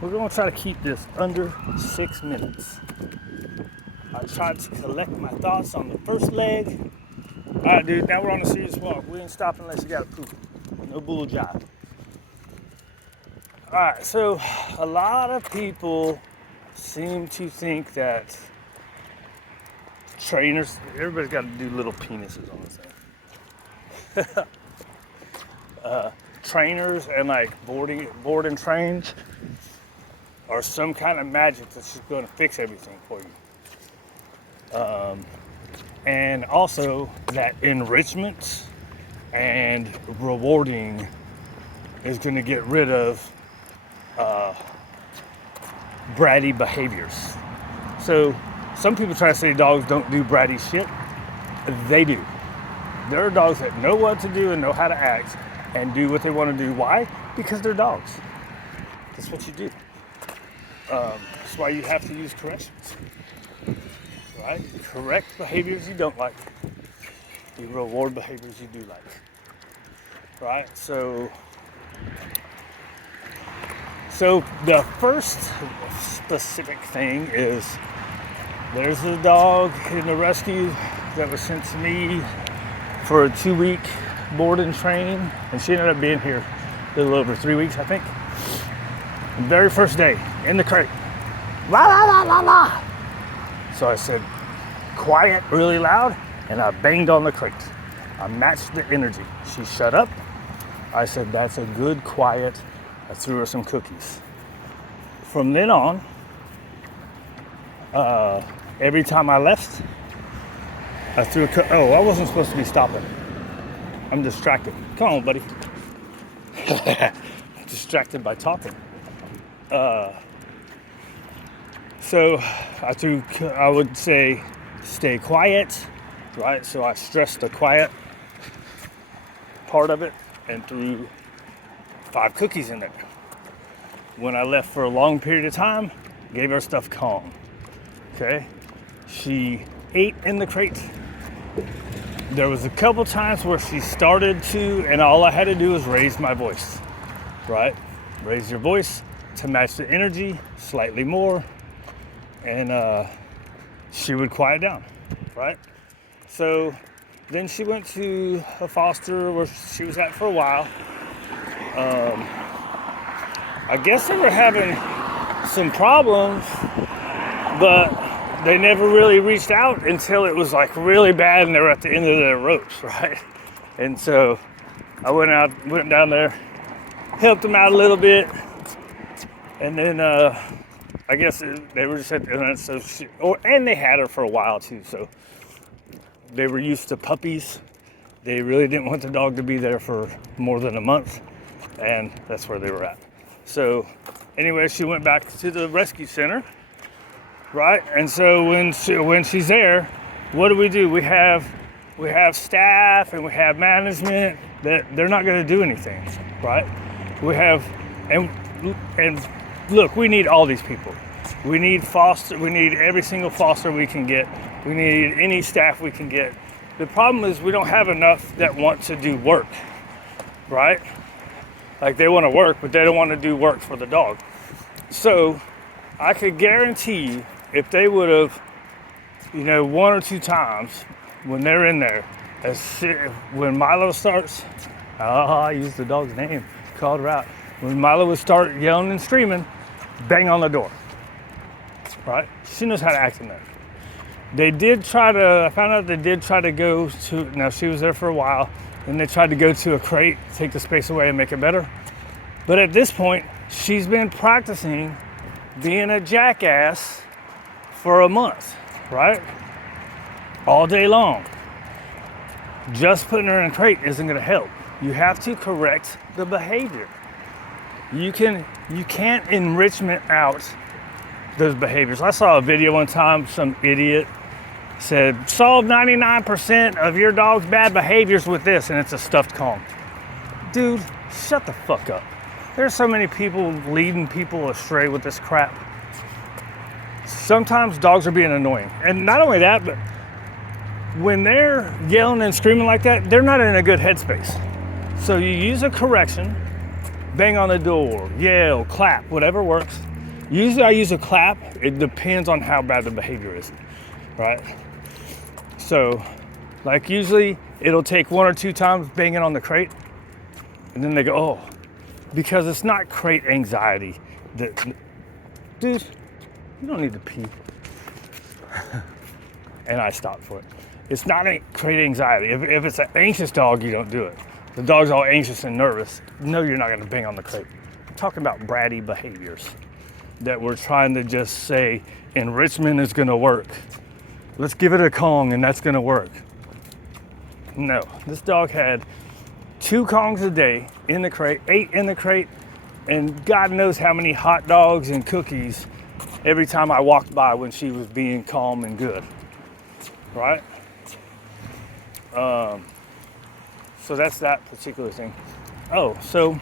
we're gonna try to keep this under 6 minutes. I tried to collect my thoughts on the first leg. All right, dude, now we're on a serious walk. We ain't stopping unless you gotta poop. No bull jive. All right, so a lot of people seem to think that trainers, everybody's got to do little penises on this thing. Trainers and like board and trains are some kind of magic that's just going to fix everything for you. And also that enrichment and rewarding is going to get rid of bratty behaviors. So some people try to say dogs don't do bratty shit. They do. There are dogs that know what to do and know how to act and do what they want to do. Why? Because they're dogs. That's what you do. That's why you have to use corrections. Right? You correct behaviors you don't like. You reward behaviors you do like. Right? So the first specific thing is there's a dog in the rescue that was sent to me for a 2-week board and train, and she ended up being here a little over 3 weeks, I think. The very first day in the crate, la la la la la. So I said, quiet, really loud, and I banged on the crate. I matched the energy. She shut up. I said, that's a good quiet. I threw her some cookies. From then on, every time I left, I threw a oh, I wasn't supposed to be stopping. I'm distracted. Come on, buddy. Distracted by talking. So I would say, stay quiet, right? So I stressed the quiet part of it and threw 5 cookies in there. When I left for a long period of time, gave her stuff calm. Okay? She ate in the crate. There was a couple times where she started to, and all I had to do was raise my voice, right? Raise your voice to match the energy slightly more, and she would quiet down, right? So then she went to a foster where she was at for a while. I guess they were having some problems, but they never really reached out until it was like really bad and they were at the end of their ropes, right? And so I went down there, helped them out a little bit, and then I guess they were just at the end. So and they had her for a while too, so they were used to puppies. They really didn't want the dog to be there for more than a month, and that's where they were at. So anyway, she went back to the rescue center, right? And so when she's there, what do? We have staff and we have management that they're not going to do anything, right? We have and look, we need all these people. We need every single foster we can get. We need any staff we can get. The problem is we don't have enough that want to do work, right? Like they want to work, but they don't want to do work for the dog. So I could guarantee you, if they would have, 1 or 2 times when they're in there, when Milo starts, I used the dog's name, called her out. When Milo would start yelling and screaming, bang on the door, right? She knows how to act in there. I found out they did try to go to, now she was there for a while, and they tried to go to a crate, take the space away and make it better. But at this point, she's been practicing being a jackass for a month, right? All day long. Just putting her in a crate isn't gonna help. You have to correct the behavior. You can't enrichment out those behaviors. I saw a video one time, some idiot said, solve 99% of your dog's bad behaviors with this, and it's a stuffed calm. Dude, shut the fuck up. There's so many people leading people astray with this crap. Sometimes dogs are being annoying. And not only that, but when they're yelling and screaming like that, they're not in a good headspace. So you use a correction, bang on the door, yell, clap, whatever works. Usually I use a clap. It depends on how bad the behavior is, right? So, like usually it'll take 1 or 2 times banging on the crate, and then they go, oh, because it's not crate anxiety. Dude, you don't need to pee. And I stopped for it. It's not a crate anxiety. If it's an anxious dog, you don't do it. The dog's all anxious and nervous. No, you're not gonna bang on the crate. I'm talking about bratty behaviors that we're trying to just say enrichment is gonna work. Let's give it a Kong and that's gonna work. No, this dog had 2 Kongs a day in the crate, 8 in the crate, and God knows how many hot dogs and cookies every time I walked by when she was being calm and good, right? So that's that particular thing. Oh, so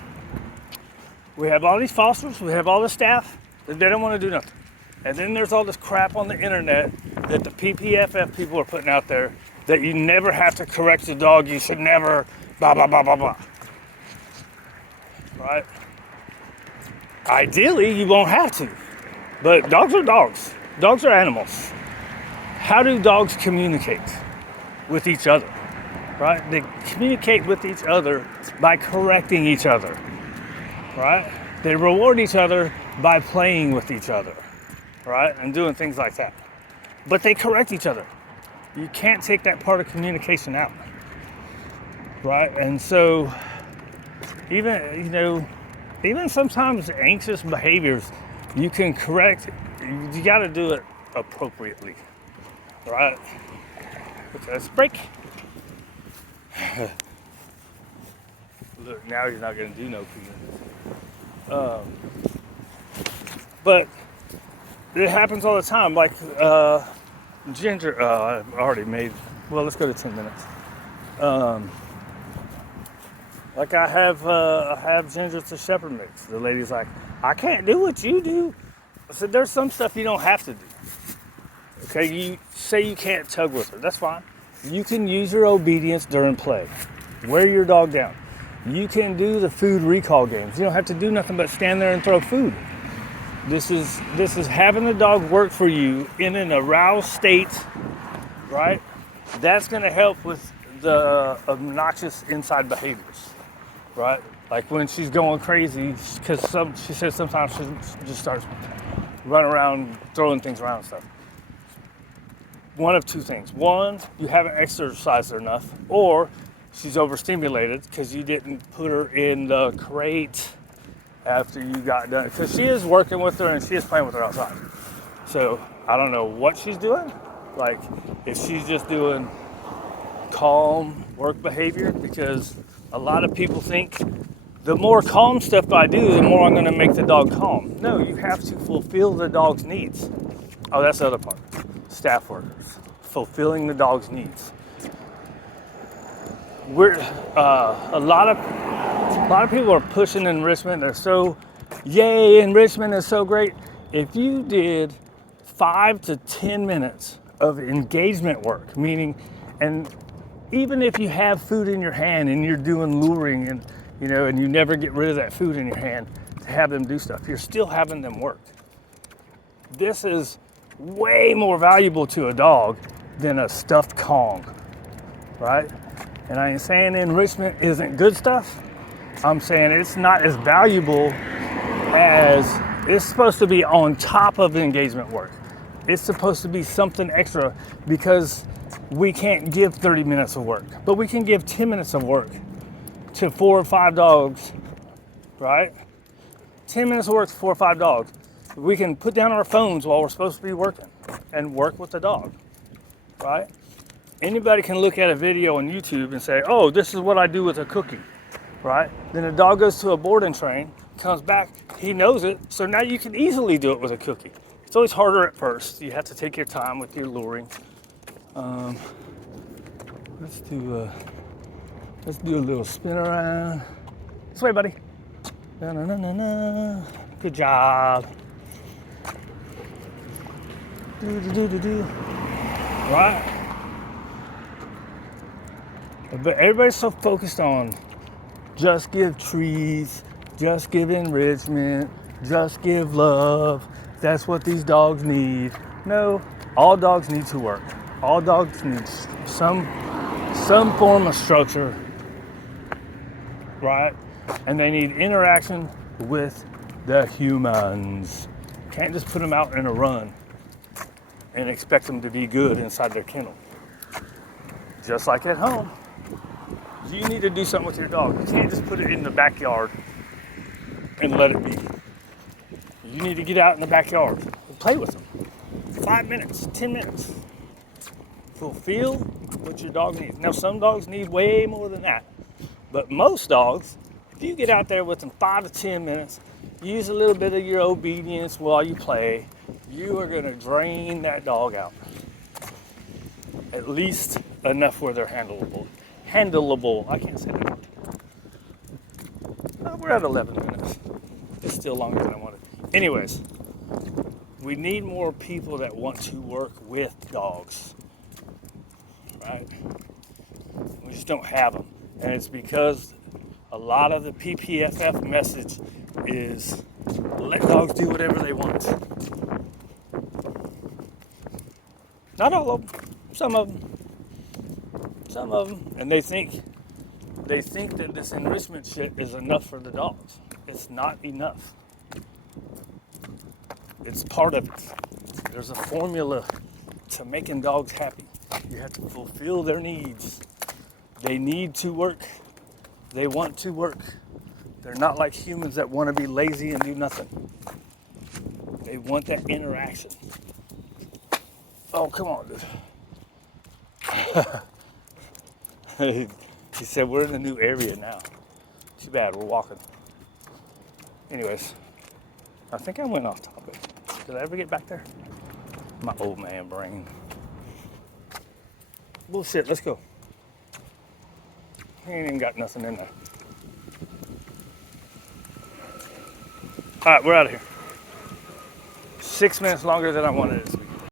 we have all these fosters, we have all the staff, that they don't want to do nothing. And then there's all this crap on the internet that the PPFF people are putting out there that you never have to correct the dog, you should never, blah, blah, blah, blah, blah. Right? Ideally, you won't have to. But dogs are dogs. Dogs are animals. How do dogs communicate with each other? Right? They communicate with each other by correcting each other. Right? They reward each other by playing with each other. Right? And doing things like that. But they correct each other. You can't take that part of communication out. Right? And so even sometimes anxious behaviors, you can correct. You got to do it appropriately, right? Okay, let's break. Look, now he's not going to do no peeing. But it happens all the time. Like Ginger, I already made. Well, let's go to 10 minutes. Like I have Ginger to Shepherd mix. The lady's like, I can't do what you do. I said, there's some stuff you don't have to do. Okay, you say you can't tug with her. That's fine. You can use your obedience during play. Wear your dog down. You can do the food recall games. You don't have to do nothing but stand there and throw food. This is having the dog work for you in an aroused state, right? That's going to help with the obnoxious inside behaviors, right? Like when she's going crazy, because she says sometimes she just starts running around, throwing things around and stuff. One of 2 things. One, you haven't exercised her enough, or she's overstimulated because you didn't put her in the crate after you got done. Because she is working with her and she is playing with her outside. So I don't know what she's doing. Like if she's just doing calm work behavior, because a lot of people think the more calm stuff I do, the more I'm going to make the dog calm. No, you have to fulfill the dog's needs. Oh, that's the other part. Staff workers, fulfilling the dog's needs. We're a lot of people are pushing enrichment. They're so, yay, enrichment is so great. If you did 5 to 10 minutes of engagement work, meaning, and even if you have food in your hand and you're doing luring and you never get rid of that food in your hand to have them do stuff, you're still having them work. This is way more valuable to a dog than a stuffed Kong, right? And I ain't saying enrichment isn't good stuff. I'm saying it's not as valuable as it's supposed to be on top of engagement work. It's supposed to be something extra, because we can't give 30 minutes of work, but we can give 10 minutes of work to 4 or 5 dogs, right? 10 minutes of work to 4 or 5 dogs. We can put down our phones while we're supposed to be working and work with the dog, right? Anybody can look at a video on YouTube and say, oh, this is what I do with a cookie, right? Then the dog goes to a board and train, comes back, he knows it, so now you can easily do it with a cookie. It's always harder at first. You have to take your time with your luring. Let's do a little spin around. This way, buddy. Na-na-na-na-na. Good job. Do. Right? But everybody's so focused on just give treats, just give enrichment, Just give love. That's what these dogs need. No, all dogs need to work. All dogs need some form of structure, right? And they need interaction with the humans. Can't just put them out in a run and expect them to be good inside their kennel. Just like at home, you need to do something with your dog. You can't just put it in the backyard and let it be. You need to get out in the backyard and play with them. 5 minutes, 10 minutes. Fulfill what your dog needs. Now, some dogs need way more than that. But most dogs, if you get out there with them 5 to 10 minutes, use a little bit of your obedience while you play, you are going to drain that dog out. At least enough where they're handleable. Handleable. I can't say that. We're at 11 minutes. It's still longer than I wanted. Anyways, we need more people that want to work with dogs. Right? We just don't have them. And it's because a lot of the PPFF message is let dogs do whatever they want. Not all of them. Some of them. And they think that this enrichment shit is enough for the dogs. It's not enough. It's part of it. There's a formula to making dogs happy. You have to fulfill their needs. They need to work. They want to work. They're not like humans that want to be lazy and do nothing. They want that interaction. Oh, come on, dude. He said we're in a new area now. Too bad, we're walking. Anyways, I think I went off topic. Did I ever get back there? My old man brain. Bullshit, let's go. He ain't even got nothing in there. All right, we're out of here. 6 minutes longer than I wanted it to